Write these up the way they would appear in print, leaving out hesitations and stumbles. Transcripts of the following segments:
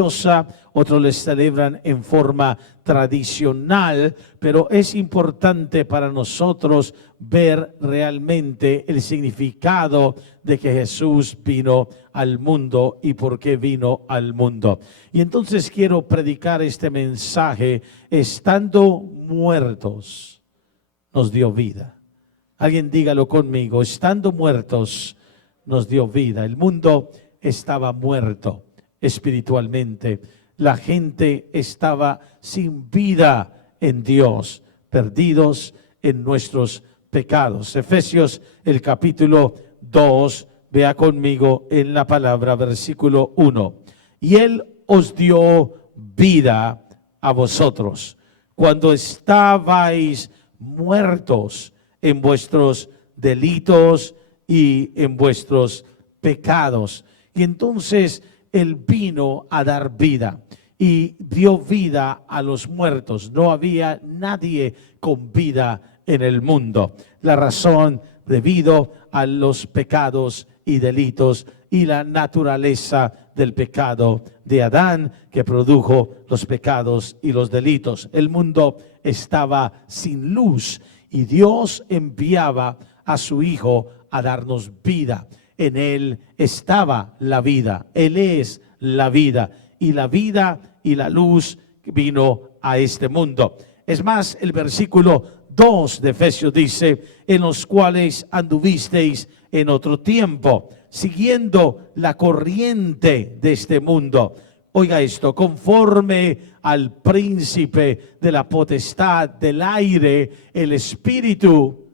religiosa, otros le celebran en forma tradicional, pero es importante para nosotros ver realmente el significado de que Jesús vino al mundo y por qué vino al mundo. Y entonces quiero predicar este mensaje: estando muertos, nos dio vida. Alguien dígalo conmigo: estando muertos, nos dio vida. El mundo estaba muerto espiritualmente. La gente estaba sin vida en Dios, perdidos en nuestros pecados. Efesios, el capítulo 2, vea conmigo en la palabra, versículo 1. Y Él os dio vida a vosotros cuando estabais muertos en vuestros delitos y en vuestros pecados. Y entonces Él vino a dar vida y dio vida a los muertos. No había nadie con vida en el mundo. La razón, debido a los pecados y delitos y la naturaleza del pecado de Adán, que produjo los pecados y los delitos. El mundo estaba sin luz y Dios enviaba a su Hijo a darnos vida. En Él estaba la vida. Él es la vida. Y la vida y la luz vino a este mundo. Es más, el versículo 2 de Efesios dice: en los cuales anduvisteis en otro tiempo, siguiendo la corriente de este mundo. Oiga esto: conforme al príncipe de la potestad del aire, el espíritu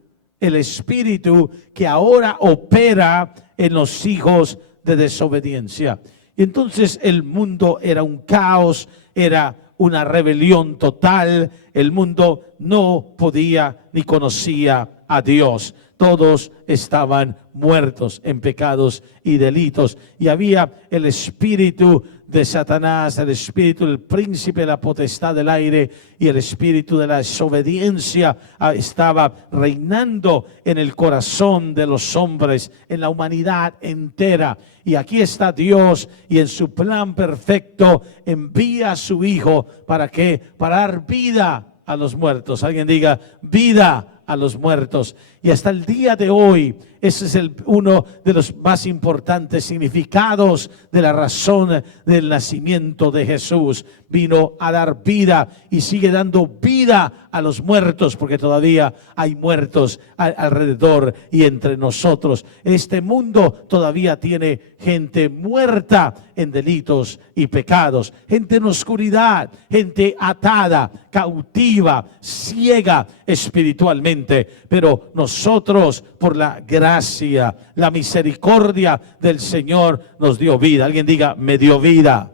que ahora opera en los hijos de desobediencia. Y entonces el mundo era un caos, era una rebelión total. El mundo no podía ni conocía a Dios. Todos estaban muertos en pecados y delitos. Y había el espíritu de Satanás, el espíritu del príncipe de la potestad del aire y el espíritu de la desobediencia estaba reinando en el corazón de los hombres, en la humanidad entera. Y aquí está Dios, y en su plan perfecto envía a su Hijo. ¿Para qué? Para dar vida a los muertos. Alguien diga: vida a los muertos. Y hasta el día de hoy, ese es uno de los más importantes significados de la razón del nacimiento de Jesús. Vino a dar vida y sigue dando vida a los muertos, porque todavía hay muertos alrededor y entre nosotros. Este mundo todavía tiene gente muerta en delitos y pecados, gente en oscuridad, gente atada, cautiva, ciega espiritualmente. Pero nosotros, por la gracia, la misericordia del Señor, nos dio vida. Alguien diga: me dio vida.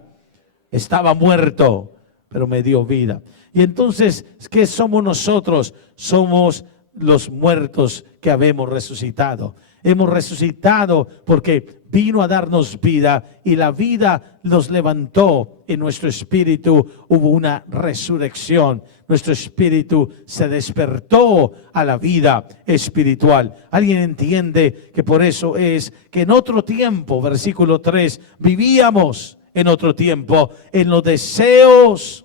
Estaba muerto, pero me dio vida. Y entonces, ¿qué somos nosotros? Somos los muertos que habemos resucitado. Hemos resucitado porque vino a darnos vida, y la vida nos levantó en nuestro espíritu. Hubo una resurrección. Nuestro espíritu se despertó a la vida espiritual. ¿Alguien entiende que por eso es que en otro tiempo, versículo 3, vivíamos en otro tiempo en los deseos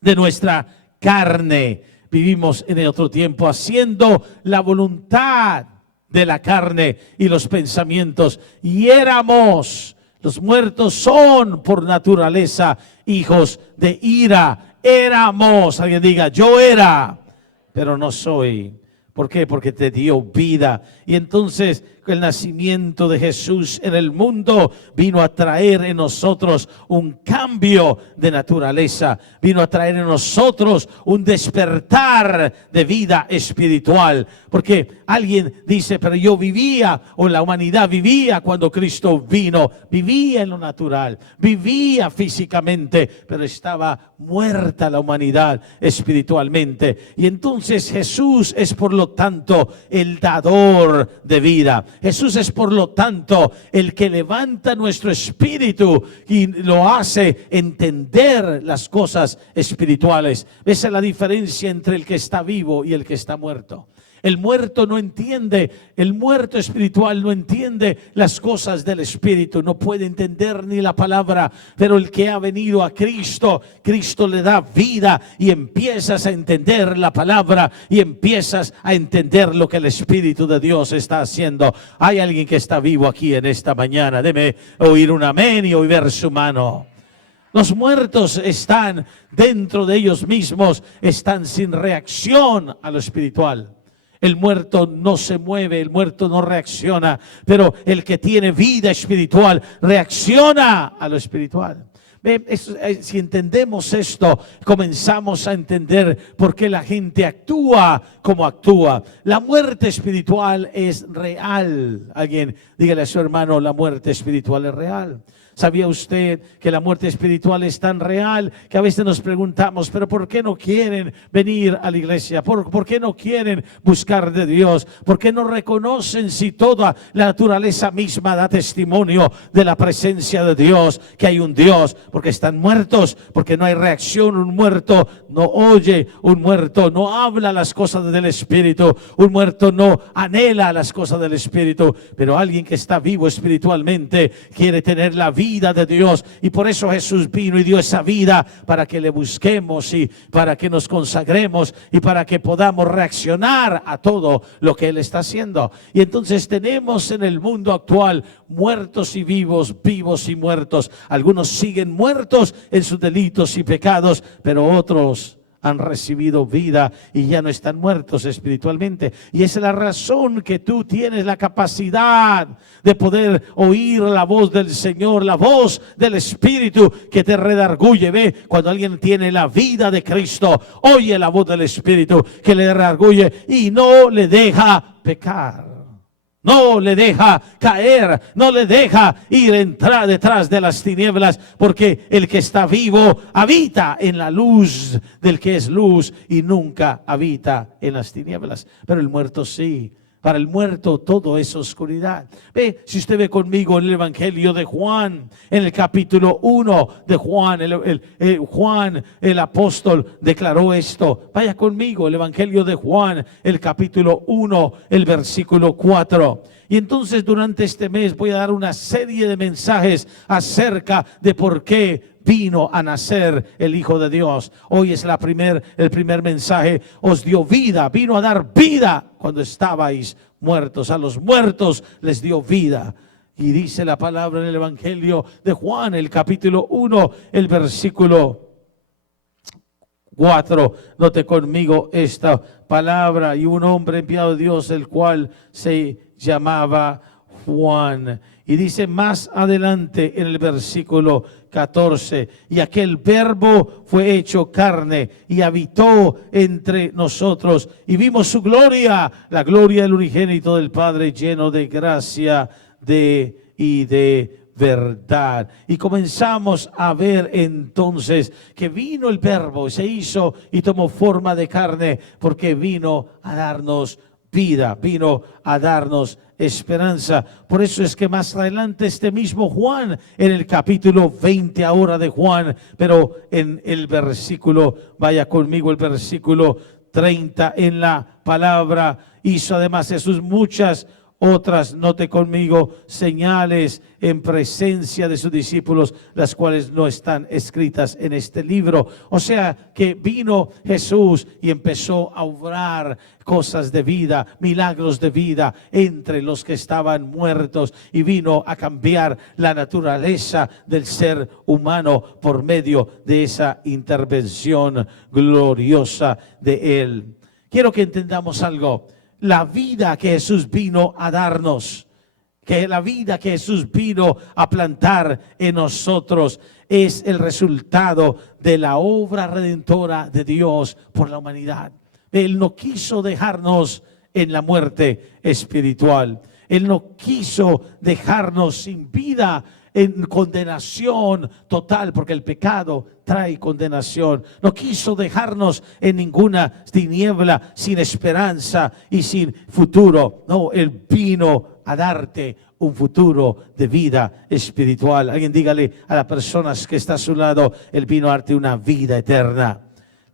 de nuestra carne? Vivimos en otro tiempo haciendo la voluntad de la carne y los pensamientos, y éramos, los muertos son por naturaleza hijos de ira. Éramos, alguien diga: yo era, pero no soy. ¿Por qué? Porque te dio vida. Y entonces el nacimiento de Jesús en el mundo vino a traer en nosotros un cambio de naturaleza. Vino a traer en nosotros un despertar de vida espiritual. Porque alguien dice: pero yo vivía, o la humanidad vivía cuando Cristo vino. Vivía en lo natural, vivía físicamente, pero estaba muerta la humanidad espiritualmente. Y entonces Jesús es, por lo tanto, el dador de vida. Jesús es, por lo tanto, el que levanta nuestro espíritu y lo hace entender las cosas espirituales. Esa es la diferencia entre el que está vivo y el que está muerto. El muerto no entiende, el muerto espiritual no entiende las cosas del Espíritu, no puede entender ni la palabra, pero el que ha venido a Cristo, Cristo le da vida y empiezas a entender la palabra y empiezas a entender lo que el Espíritu de Dios está haciendo. Hay alguien que está vivo aquí en esta mañana, déme oír un amén y oír su mano. Los muertos están dentro de ellos mismos, están sin reacción a lo espiritual. El muerto no se mueve, el muerto no reacciona, pero el que tiene vida espiritual reacciona a lo espiritual. Si entendemos esto, comenzamos a entender por qué la gente actúa como actúa. La muerte espiritual es real. Alguien dígale a su hermano, la muerte espiritual es real. ¿Sabía usted que la muerte espiritual es tan real que a veces nos preguntamos, pero ¿por qué no quieren venir a la iglesia? ¿Por qué no quieren buscar de Dios? ¿Por qué no reconocen si toda la naturaleza misma da testimonio de la presencia de Dios, que hay un Dios? Porque están muertos, porque no hay reacción. Un muerto no oye, un muerto no habla las cosas del Espíritu, un muerto no anhela las cosas del Espíritu, pero alguien que está vivo espiritualmente quiere tener la vida de Dios, y por eso Jesús vino y dio esa vida para que le busquemos y para que nos consagremos y para que podamos reaccionar a todo lo que Él está haciendo. Y entonces tenemos en el mundo actual muertos y vivos, vivos y muertos. Algunos siguen muertos en sus delitos y pecados, pero otros han recibido vida y ya no están muertos espiritualmente. Y esa es la razón que tú tienes la capacidad de poder oír la voz del Señor, la voz del Espíritu que te redarguye. Ve, cuando alguien tiene la vida de Cristo, oye la voz del Espíritu que le redarguye y no le deja pecar. No le deja caer, no le deja entrar detrás de las tinieblas, porque el que está vivo habita en la luz del que es luz y nunca habita en las tinieblas. Pero el muerto sí. Para el muerto todo es oscuridad. Ve, si usted ve conmigo en el Evangelio de Juan, en el capítulo 1 de Juan, Juan el apóstol declaró esto. Vaya conmigo, el Evangelio de Juan, el capítulo 1, el versículo 4. Y entonces durante este mes voy a dar una serie de mensajes acerca de por qué vino a nacer el Hijo de Dios. Hoy es el primer mensaje. Os dio vida, vino a dar vida cuando estabais muertos. A los muertos les dio vida. Y dice la palabra en el Evangelio de Juan, el capítulo 1, el versículo 4. Note conmigo esta palabra. Y un hombre enviado de Dios, el cual se llamaba Juan. Y dice más adelante en el versículo 14, y aquel verbo fue hecho carne y habitó entre nosotros y vimos su gloria, la gloria del unigénito del Padre, lleno de gracia y de verdad. Y comenzamos a ver entonces que vino el verbo, se hizo y tomó forma de carne, porque vino a darnos vida, vino a darnos esperanza. Por eso es que más adelante este mismo Juan, en el capítulo 20 ahora de Juan, pero en el versículo, vaya conmigo, el versículo 30, en la palabra, hizo además Jesús muchas otras, note conmigo, señales en presencia de sus discípulos, las cuales no están escritas en este libro. O sea que vino Jesús y empezó a obrar cosas de vida, milagros de vida entre los que estaban muertos, y vino a cambiar la naturaleza del ser humano por medio de esa intervención gloriosa de Él. Quiero que entendamos algo. La vida que Jesús vino a darnos, que la vida que Jesús vino a plantar en nosotros, es el resultado de la obra redentora de Dios por la humanidad. Él no quiso dejarnos en la muerte espiritual. Él no quiso dejarnos sin vida, en condenación total, porque el pecado trae condenación. No quiso dejarnos en ninguna tiniebla, sin esperanza y sin futuro. No, Él vino a darte un futuro de vida espiritual. Alguien dígale a las personas que está a su lado, Él vino a darte una vida eterna.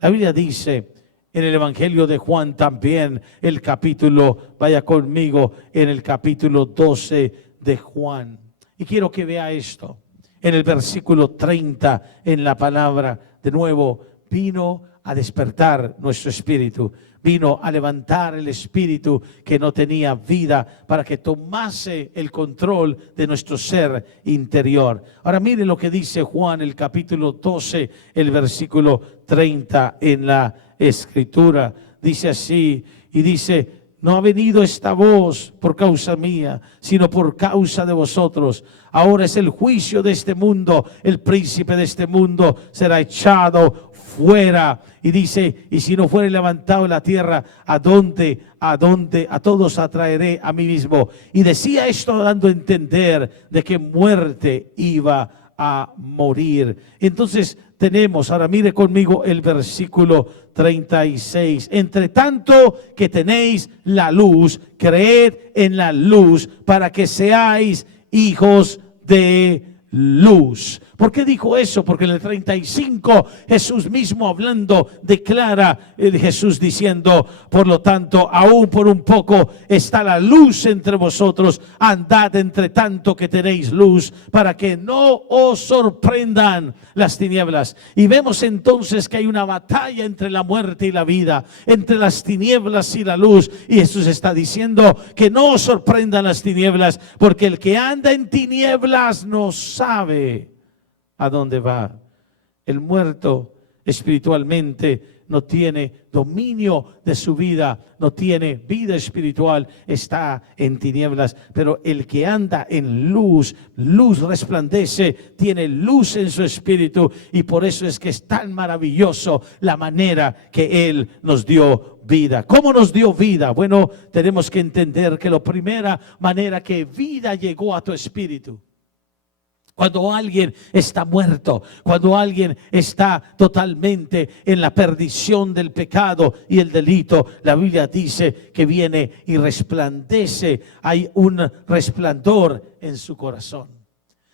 La Biblia dice en el Evangelio de Juan también, el capítulo, vaya conmigo, en el capítulo 12 de Juan. Y quiero que vea esto. En el versículo 30, en la palabra, de nuevo, vino a despertar nuestro espíritu, vino a levantar el espíritu que no tenía vida para que tomase el control de nuestro ser interior. Ahora mire lo que dice Juan, el capítulo 12, el versículo 30 en la Escritura. Dice así, y dice: no ha venido esta voz por causa mía, sino por causa de vosotros. Ahora es el juicio de este mundo. El príncipe de este mundo será echado fuera. Y dice: y si no fuere levantado en la tierra, ¿a dónde? ¿A todos atraeré a mí mismo? Y decía esto dando a entender de que muerte iba a morir. Entonces tenemos, ahora mire conmigo el versículo 36. Entre tanto que tenéis la luz, creed en la luz para que seáis hijos de luz. ¿Por qué dijo eso? Porque en el 35 Jesús mismo hablando declara, Jesús diciendo: por lo tanto, aún por un poco está la luz entre vosotros, andad entre tanto que tenéis luz, para que no os sorprendan las tinieblas. Y vemos entonces que hay una batalla entre la muerte y la vida, entre las tinieblas y la luz. Y Jesús está diciendo que no os sorprendan las tinieblas, porque el que anda en tinieblas no sabe a dónde va. El muerto espiritualmente no tiene dominio de su vida, no tiene vida espiritual, está en tinieblas. Pero el que anda en luz, luz resplandece, tiene luz en su espíritu, y por eso es que es tan maravilloso la manera que Él nos dio vida. ¿Cómo nos dio vida? Bueno, tenemos que entender que la primera manera que vida llegó a tu espíritu, cuando alguien está muerto, cuando alguien está totalmente en la perdición del pecado y el delito, la Biblia dice que viene y resplandece, hay un resplandor en su corazón.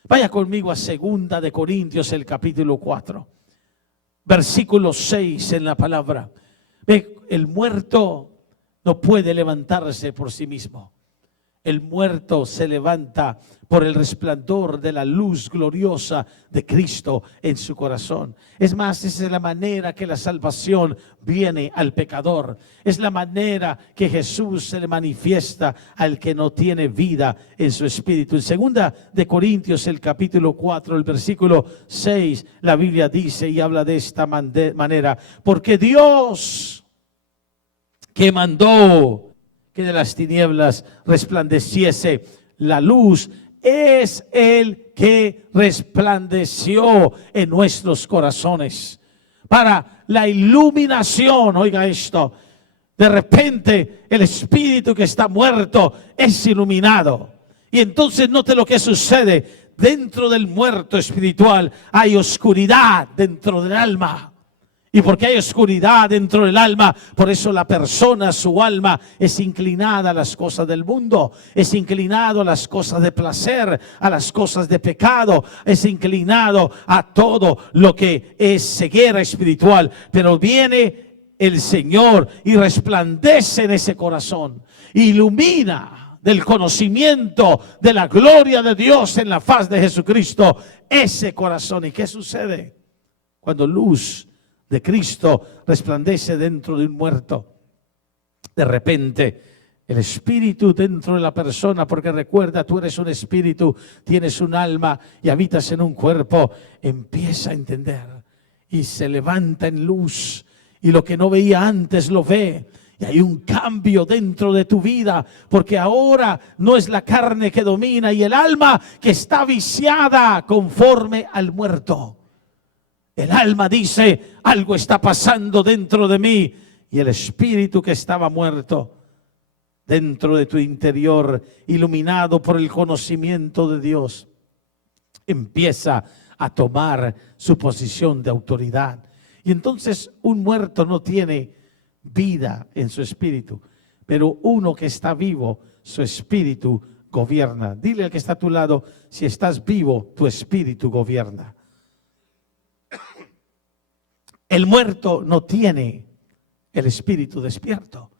Vaya conmigo a 2 de Corintios, el capítulo 4, versículo 6 en la palabra. Ve, el muerto no puede levantarse por sí mismo. El muerto se levanta por el resplandor de la luz gloriosa de Cristo en su corazón. Es más, esa es la manera que la salvación viene al pecador. Es la manera que Jesús se le manifiesta al que no tiene vida en su espíritu. En 2 de Corintios, el capítulo 4, el versículo 6, la Biblia dice y habla de esta manera: porque Dios, que mandó que de las tinieblas resplandeciese la luz, es el que resplandeció en nuestros corazones para la iluminación. Oiga esto: de repente el espíritu que está muerto es iluminado. Y entonces note lo que sucede. Dentro del muerto espiritual hay oscuridad dentro del alma. Y porque hay oscuridad dentro del alma, por eso la persona, su alma, es inclinada a las cosas del mundo, es inclinado a las cosas de placer, a las cosas de pecado, es inclinado a todo lo que es ceguera espiritual. Pero viene el Señor y resplandece en ese corazón, ilumina del conocimiento de la gloria de Dios en la faz de Jesucristo ese corazón. ¿Y qué sucede? Cuando luz de Cristo resplandece dentro de un muerto, de repente el espíritu dentro de la persona, porque recuerda, tú eres un espíritu, tienes un alma y habitas en un cuerpo, empieza a entender y se levanta en luz, y lo que no veía antes lo ve. Y hay un cambio dentro de tu vida, porque ahora no es la carne que domina y el alma que está viciada conforme al muerto. El alma dice: algo está pasando dentro de mí. Y el espíritu que estaba muerto dentro de tu interior, iluminado por el conocimiento de Dios, empieza a tomar su posición de autoridad. Y entonces un muerto no tiene vida en su espíritu, pero uno que está vivo, su espíritu gobierna. Dile al que está a tu lado: si estás vivo, tu espíritu gobierna. El muerto no tiene el espíritu despierto.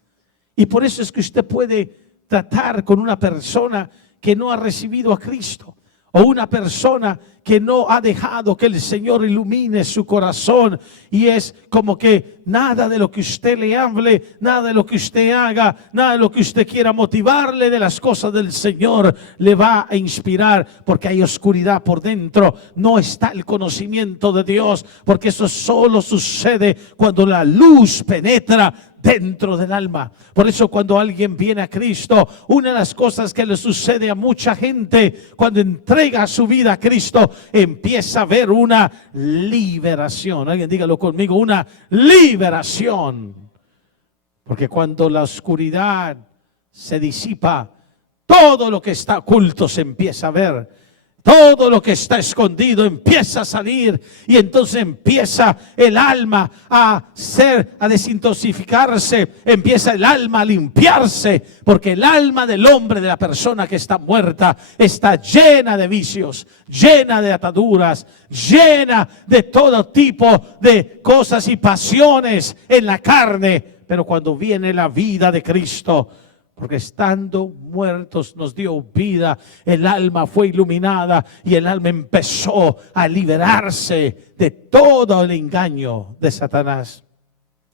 Y por eso es que usted puede tratar con una persona que no ha recibido a Cristo, o una persona que no ha dejado que el Señor ilumine su corazón, y es como que nada de lo que usted le hable, nada de lo que usted haga, nada de lo que usted quiera motivarle de las cosas del Señor le va a inspirar, porque hay oscuridad por dentro, no está el conocimiento de Dios, porque eso solo sucede cuando la luz penetra dentro del alma. Por eso cuando alguien viene a Cristo, una de las cosas que le sucede a mucha gente cuando entrega su vida a Cristo, empieza a ver una liberación. Alguien dígalo conmigo, una liberación. Porque cuando la oscuridad se disipa, todo lo que está oculto se empieza a ver. Todo lo que está escondido empieza a salir, y entonces empieza el alma a desintoxicarse, empieza el alma a limpiarse, porque el alma del hombre, de la persona que está muerta, está llena de vicios, llena de ataduras, llena de todo tipo de cosas y pasiones en la carne. Pero cuando viene la vida de Cristo, porque estando muertos nos dio vida, el alma fue iluminada y el alma empezó a liberarse de todo el engaño de Satanás,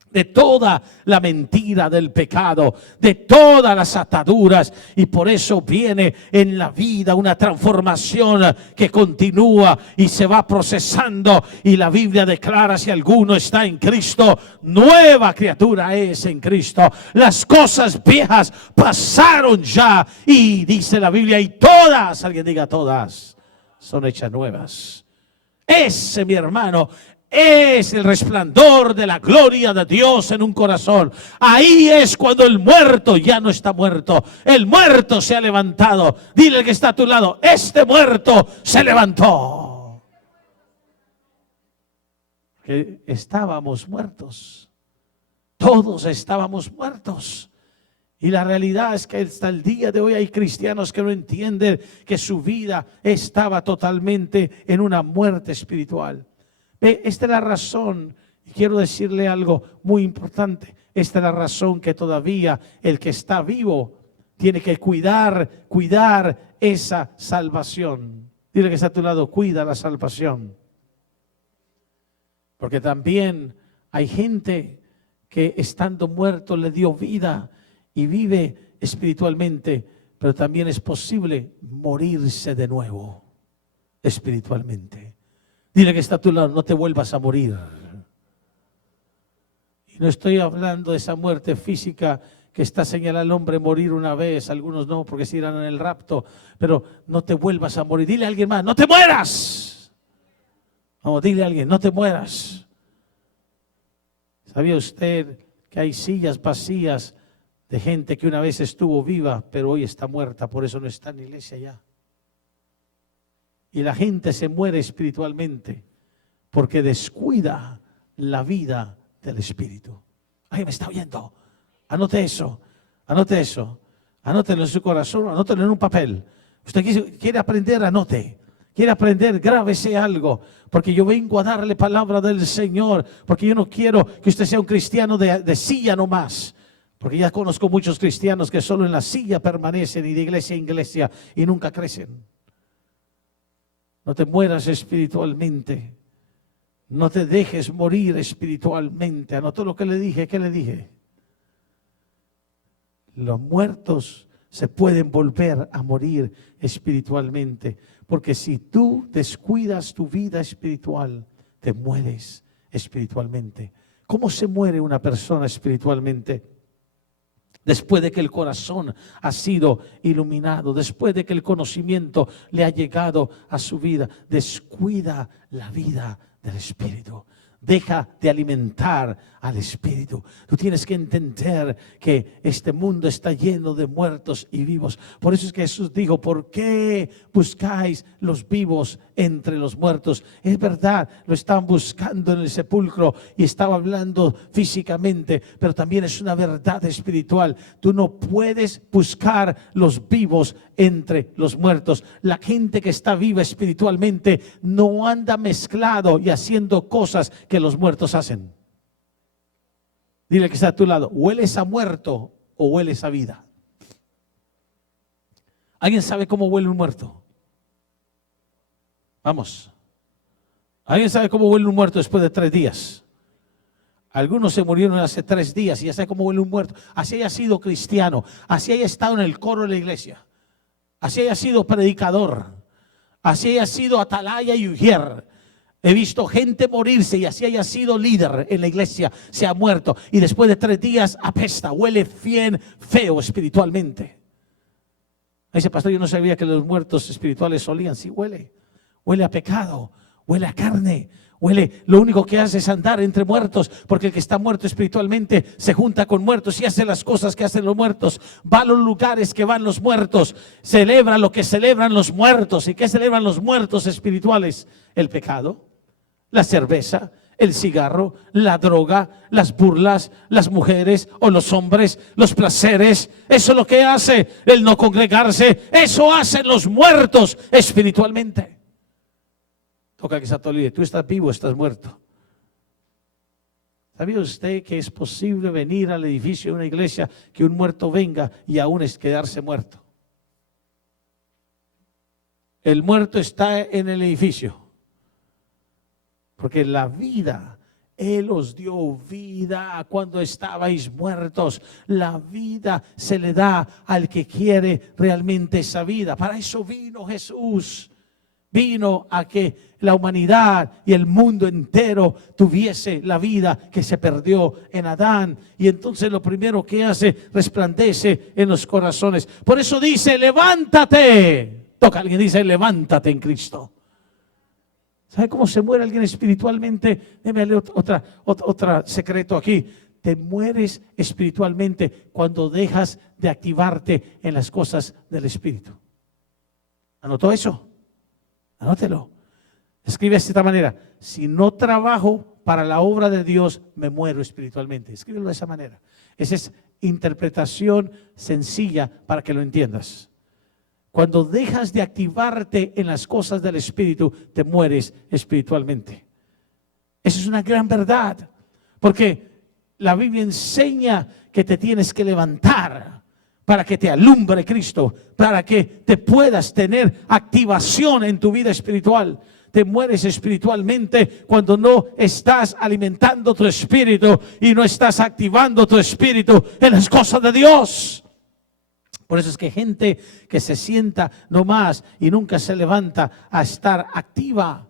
de toda la mentira del pecado, de todas las ataduras. Y por eso viene en la vida una transformación que continúa y se va procesando. Y la Biblia declara: si alguno está en Cristo, nueva criatura es en Cristo. Las cosas viejas pasaron ya, y dice la Biblia, y todas, alguien diga todas, son hechas nuevas. Ese, mi hermano, es el resplandor de la gloria de Dios en un corazón. Ahí es cuando el muerto ya no está muerto. El muerto se ha levantado. Dile al que está a tu lado: este muerto se levantó. Que estábamos muertos. Todos estábamos muertos. Y la realidad es que hasta el día de hoy hay cristianos que no entienden que su vida estaba totalmente en una muerte espiritual. Esta es la razón, y quiero decirle algo muy importante, esta es la razón que todavía el que está vivo tiene que cuidar esa salvación. Dile que está a tu lado: cuida la salvación. Porque también hay gente que estando muerto le dio vida y vive espiritualmente, pero también es posible morirse de nuevo espiritualmente. Dile que está a tu lado: no te vuelvas a morir. Y no estoy hablando de esa muerte física que está señalando al hombre morir una vez, algunos no, porque se irán en el rapto, pero no te vuelvas a morir. Dile a alguien más: no te mueras. Vamos, dile a alguien: no te mueras. ¿Sabía usted que hay sillas vacías de gente que una vez estuvo viva, pero hoy está muerta? Por eso no está en la iglesia ya. Y la gente se muere espiritualmente porque descuida la vida del espíritu. ¿Alguien me está oyendo? Anote eso, anótelo en su corazón, anótelo en un papel. Usted quiere aprender, anote. Quiere aprender, grábese algo, porque yo vengo a darle palabra del Señor, porque yo no quiero que usted sea un cristiano de silla nomás. Porque ya conozco muchos cristianos que solo en la silla permanecen y de iglesia en iglesia y nunca crecen. No te mueras espiritualmente. No te dejes morir espiritualmente. ¿Anotó lo que le dije? ¿Qué le dije? Los muertos se pueden volver a morir espiritualmente. Porque si tú descuidas tu vida espiritual, te mueres espiritualmente. ¿Cómo se muere una persona espiritualmente? Después de que el corazón ha sido iluminado, después de que el conocimiento le ha llegado a su vida, descuida la vida del Espíritu. Deja de alimentar al Espíritu. Tú tienes que entender que este mundo está lleno de muertos y vivos. Por eso es que Jesús dijo: ¿por qué buscáis los vivos entre los muertos? Es verdad, lo estaban buscando en el sepulcro y estaba hablando físicamente, pero también es una verdad espiritual. Tú no puedes buscar los vivos entre los muertos. La gente que está viva espiritualmente no anda mezclado y haciendo cosas que los muertos hacen. Dile que está a tu lado, ¿hueles a muerto o hueles a vida? ¿Alguien sabe cómo huele un muerto? Vamos. ¿Alguien sabe cómo huele un muerto después de 3 días? Algunos se murieron hace 3 días y ya sabe cómo huele un muerto. Así haya sido cristiano, así haya estado en el coro de la iglesia, así haya sido predicador, así haya sido atalaya y ujier. He visto gente morirse y así haya sido líder en la iglesia, se ha muerto y después de 3 días apesta, huele bien feo espiritualmente. Dice, pastor, yo no sabía que los muertos espirituales olían. Sí, huele a pecado, huele a carne, huele, lo único que hace es andar entre muertos, porque el que está muerto espiritualmente se junta con muertos y hace las cosas que hacen los muertos, va a los lugares que van los muertos, celebra lo que celebran los muertos. ¿Y qué celebran los muertos espirituales? El pecado, la cerveza, el cigarro, la droga, las burlas, las mujeres o los hombres, los placeres. Eso es lo que hace el no congregarse. Eso hacen los muertos espiritualmente. Toca que está todo el día. Tú estás vivo, estás muerto. ¿Sabía usted que es posible venir al edificio de una iglesia, que un muerto venga y aún es quedarse muerto? El muerto está en el edificio. Porque la vida, Él os dio vida cuando estabais muertos. La vida se le da al que quiere realmente esa vida. Para eso vino Jesús. Vino a que la humanidad y el mundo entero tuviese la vida que se perdió en Adán. Y entonces lo primero que hace, resplandece en los corazones. Por eso dice, levántate. Toca, alguien dice, levántate en Cristo. ¿Sabe cómo se muere alguien espiritualmente? Déjame leer otro secreto aquí. Te mueres espiritualmente cuando dejas de activarte en las cosas del Espíritu. ¿Anotó eso? Anótelo. Escribe de esta manera: si no trabajo para la obra de Dios, me muero espiritualmente. Escríbelo de esa manera. Esa es interpretación sencilla para que lo entiendas. Cuando dejas de activarte en las cosas del Espíritu, te mueres espiritualmente. Esa es una gran verdad, porque la Biblia enseña que te tienes que levantar para que te alumbre Cristo, para que te puedas tener activación en tu vida espiritual. Te mueres espiritualmente cuando no estás alimentando tu espíritu y no estás activando tu espíritu en las cosas de Dios. Por eso es que gente que se sienta nomás y nunca se levanta a estar activa,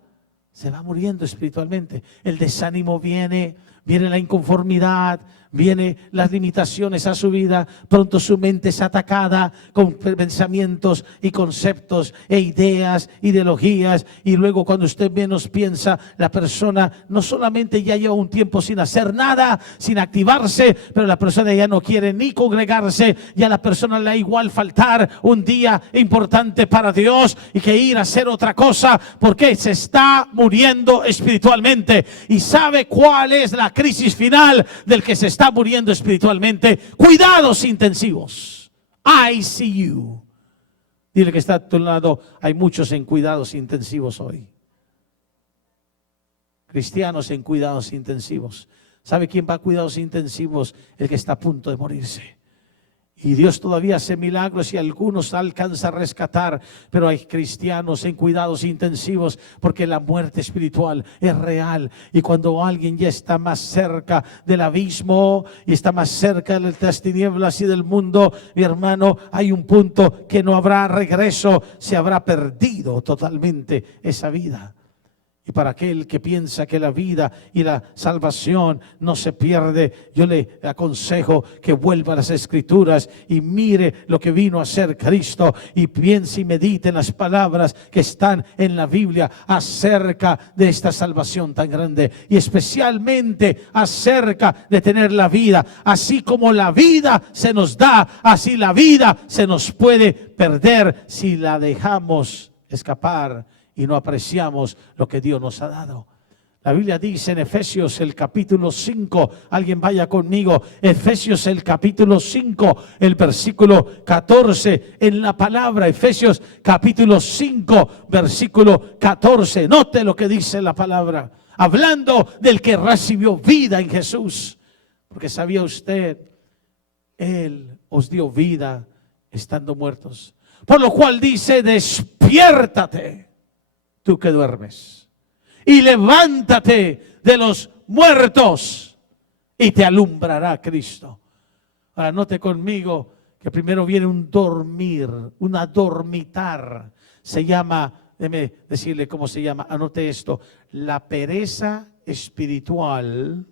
se va muriendo espiritualmente. El desánimo viene la inconformidad, vienen las limitaciones a su vida. Pronto su mente es atacada con pensamientos y conceptos e ideas, ideologías. Y luego cuando usted menos piensa, la persona no solamente ya lleva un tiempo sin hacer nada, sin activarse, pero la persona ya no quiere ni congregarse. Ya a la persona le da igual faltar un día importante para Dios y que ir a hacer otra cosa, porque se está muriendo espiritualmente. Y sabe cuál es la crisis final del que se está muriendo espiritualmente: cuidados intensivos, ICU. Dile que está a tu lado: hay muchos en cuidados intensivos hoy. Cristianos en cuidados intensivos. ¿Sabe quién va a cuidados intensivos? El que está a punto de morirse. Y Dios todavía hace milagros y algunos alcanza a rescatar, pero hay cristianos en cuidados intensivos porque la muerte espiritual es real. Y cuando alguien ya está más cerca del abismo y está más cerca de las tinieblas y del mundo, mi hermano, hay un punto que no habrá regreso, se habrá perdido totalmente esa vida. Y para aquel que piensa que la vida y la salvación no se pierde, yo le aconsejo que vuelva a las Escrituras y mire lo que vino a hacer Cristo y piense y medite en las palabras que están en la Biblia acerca de esta salvación tan grande y especialmente acerca de tener la vida. Así como la vida se nos da, así la vida se nos puede perder si la dejamos escapar y no apreciamos lo que Dios nos ha dado. La Biblia dice en Efesios el capítulo 5, alguien vaya conmigo, Efesios el capítulo 5, el versículo 14, en la palabra, Efesios capítulo 5, versículo 14, note lo que dice la palabra, hablando del que recibió vida en Jesús. Porque sabía usted, Él os dio vida estando muertos. Por lo cual dice, despiértate, tú que duermes, y levántate de los muertos, y te alumbrará Cristo. Ahora note conmigo que primero viene un dormir, un adormitar. Se llama, déjeme decirle cómo se llama, anote esto, la pereza espiritual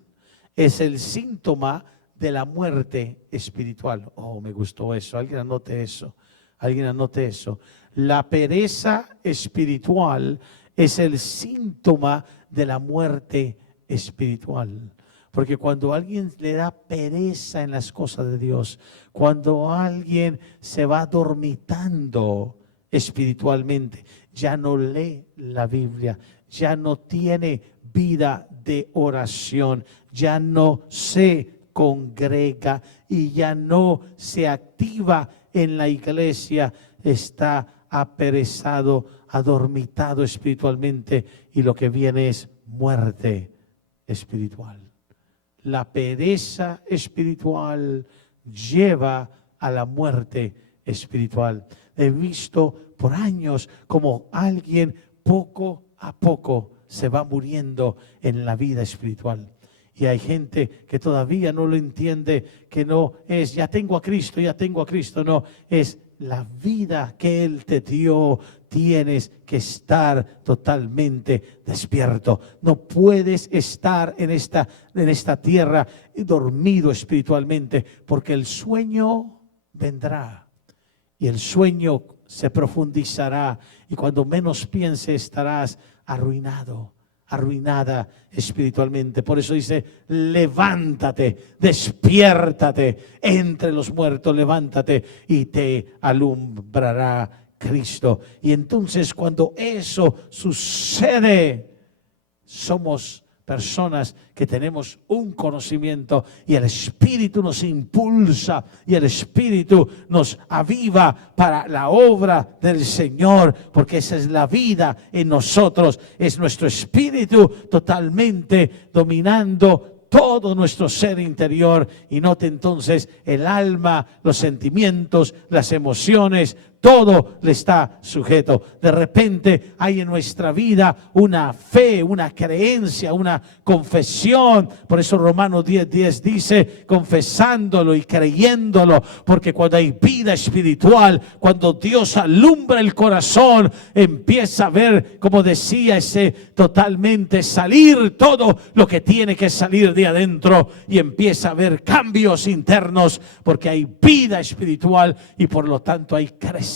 es el síntoma de la muerte espiritual. Oh, me gustó eso, alguien anote eso, alguien anote eso. La pereza espiritual es el síntoma de la muerte espiritual. Porque cuando alguien le da pereza en las cosas de Dios, cuando alguien se va dormitando espiritualmente, ya no lee la Biblia, ya no tiene vida de oración, ya no se congrega y ya no se activa en la iglesia, está aperezado, adormitado espiritualmente, y lo que viene es muerte espiritual. La pereza espiritual lleva a la muerte espiritual. He visto por años como alguien poco a poco se va muriendo en la vida espiritual. Y hay gente que todavía no lo entiende, que no es, ya tengo a Cristo, no, es la vida que Él te dio. Tienes que estar totalmente despierto. No puedes estar en esta tierra dormido espiritualmente, porque el sueño vendrá y el sueño se profundizará, y cuando menos pienses estarás arruinado, arruinada espiritualmente. Por eso dice, levántate, despiértate entre los muertos, levántate y te alumbrará Cristo. Y entonces cuando eso sucede, somos personas que tenemos un conocimiento, y el Espíritu nos impulsa y el Espíritu nos aviva para la obra del Señor, porque esa es la vida en nosotros, es nuestro espíritu totalmente dominando todo nuestro ser interior. Y note entonces, el alma, los sentimientos, las emociones, todo le está sujeto. De repente hay en nuestra vida una fe, una creencia, una confesión. Por eso Romanos 10:10 dice, confesándolo y creyéndolo, porque cuando hay vida espiritual, cuando Dios alumbra el corazón, empieza a ver, como decía, ese totalmente salir todo lo que tiene que salir de adentro, y empieza a haber cambios internos, porque hay vida espiritual y por lo tanto hay crecimiento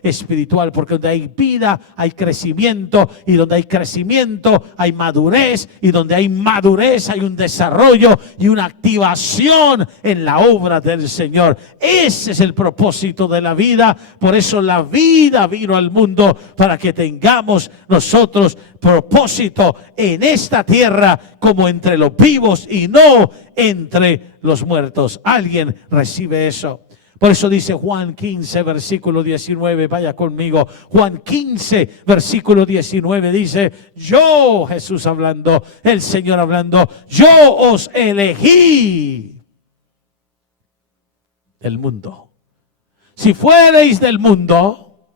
espiritual, porque donde hay vida hay crecimiento, y donde hay crecimiento hay madurez, y donde hay madurez hay un desarrollo y una activación en la obra del Señor. Ese es el propósito de la vida. Por eso la vida vino al mundo, para que tengamos nosotros propósito en esta tierra, como entre los vivos y no entre los muertos. ¿Alguien recibe eso? Por eso dice Juan 15, versículo 19, vaya conmigo. Juan 15, versículo 19 dice, yo, Jesús hablando, el Señor hablando, yo os elegí del mundo. Si fuereis del mundo,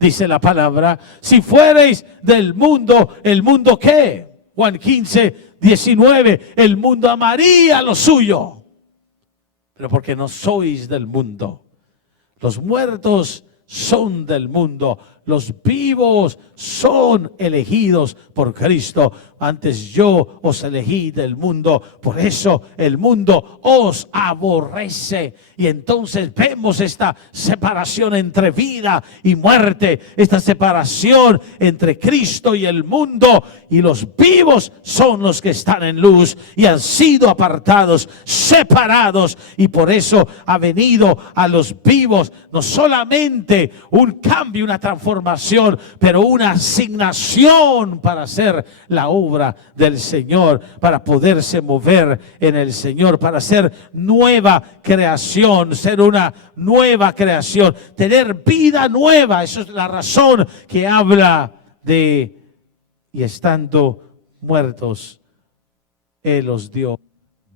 dice la palabra, si fuereis del mundo, ¿el mundo qué? Juan 15, 19, el mundo amaría lo suyo. Pero porque no sois del mundo. Los muertos son del mundo, los vivos son elegidos por Cristo. Antes yo os elegí del mundo, por eso el mundo os aborrece. Y entonces vemos esta separación entre vida y muerte, esta separación entre Cristo y el mundo. Y los vivos son los que están en luz y han sido apartados, separados. Y por eso ha venido a los vivos no solamente un cambio, una transformación, pero una asignación para hacer la obra del Señor, para poderse mover en el Señor, para ser nueva creación, ser una nueva creación, tener vida nueva. Eso es la razón que habla de, y estando muertos, Él os dio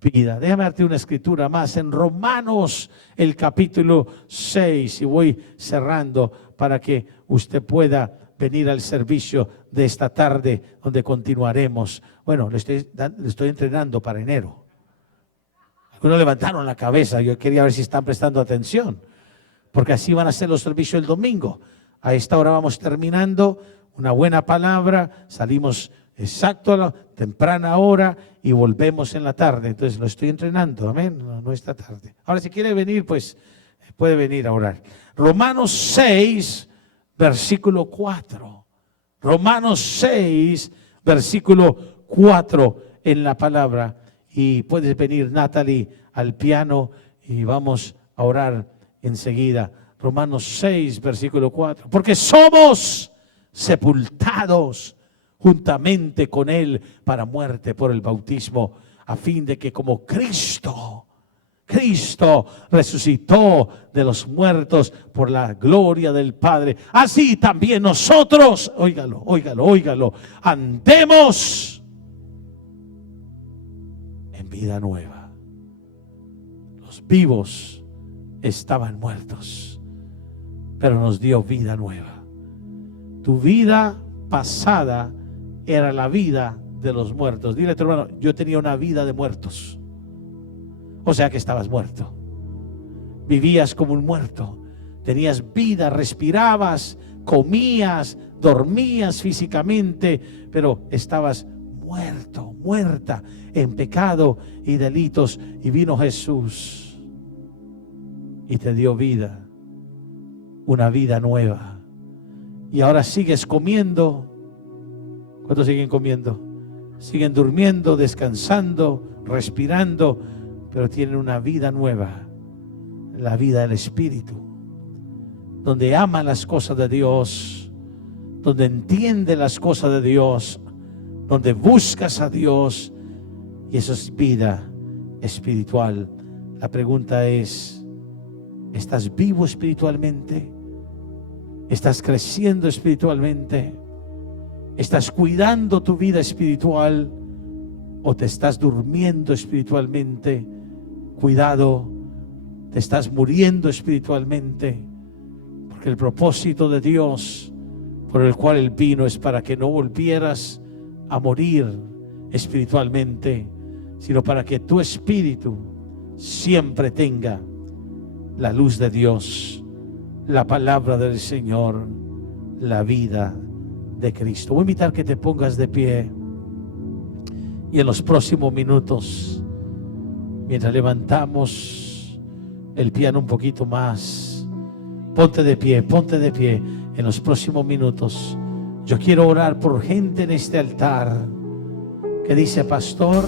vida. Déjame darte una escritura más en Romanos, el capítulo 6, y voy cerrando para que usted pueda venir al servicio de esta tarde donde continuaremos. Bueno, le estoy entrenando para enero. Algunos levantaron la cabeza, yo quería ver si están prestando atención, porque así van a ser los servicios el domingo. A esta hora vamos terminando, una buena palabra, salimos exacto a la temprana hora y volvemos en la tarde. Entonces lo estoy entrenando, amén, no esta tarde. Ahora si quiere venir, pues puede venir a orar. Romanos 6, versículo 4. Romanos 6, versículo 4 en la palabra. Y puedes venir, Natalie, al piano y vamos a orar enseguida. Romanos 6, versículo 4. Porque somos sepultados juntamente con Él para muerte por el bautismo, a fin de que como Cristo resucitó de los muertos por la gloria del Padre, así también nosotros, óigalo, andemos en vida nueva. Los vivos estaban muertos, pero nos dio vida nueva. Tu vida pasada era la vida de los muertos. Dile a tu hermano, yo tenía una vida de muertos. O sea que estabas muerto. Vivías como un muerto. Tenías vida, respirabas, comías, dormías físicamente, pero estabas muerto, muerta en pecado y delitos. Y vino Jesús y te dio vida, una vida nueva. Y ahora sigues comiendo. ¿Cuántos siguen comiendo? Siguen durmiendo, descansando, respirando, pero tienen una vida nueva, la vida del Espíritu, donde ama las cosas de Dios, donde entiende las cosas de Dios, donde buscas a Dios, y eso es vida espiritual. La pregunta es, ¿estás vivo espiritualmente? ¿Estás creciendo espiritualmente? ¿Estás cuidando tu vida espiritual o te estás durmiendo espiritualmente? Cuidado, te estás muriendo espiritualmente, porque el propósito de Dios por el cual Él vino es para que no volvieras a morir espiritualmente, sino para que tu espíritu siempre tenga la luz de Dios, la palabra del Señor, la vida de Cristo. Voy a invitar que te pongas de pie y en los próximos minutos, mientras levantamos el piano un poquito más, ponte de pie en los próximos minutos. Yo quiero orar por gente en este altar que dice: pastor,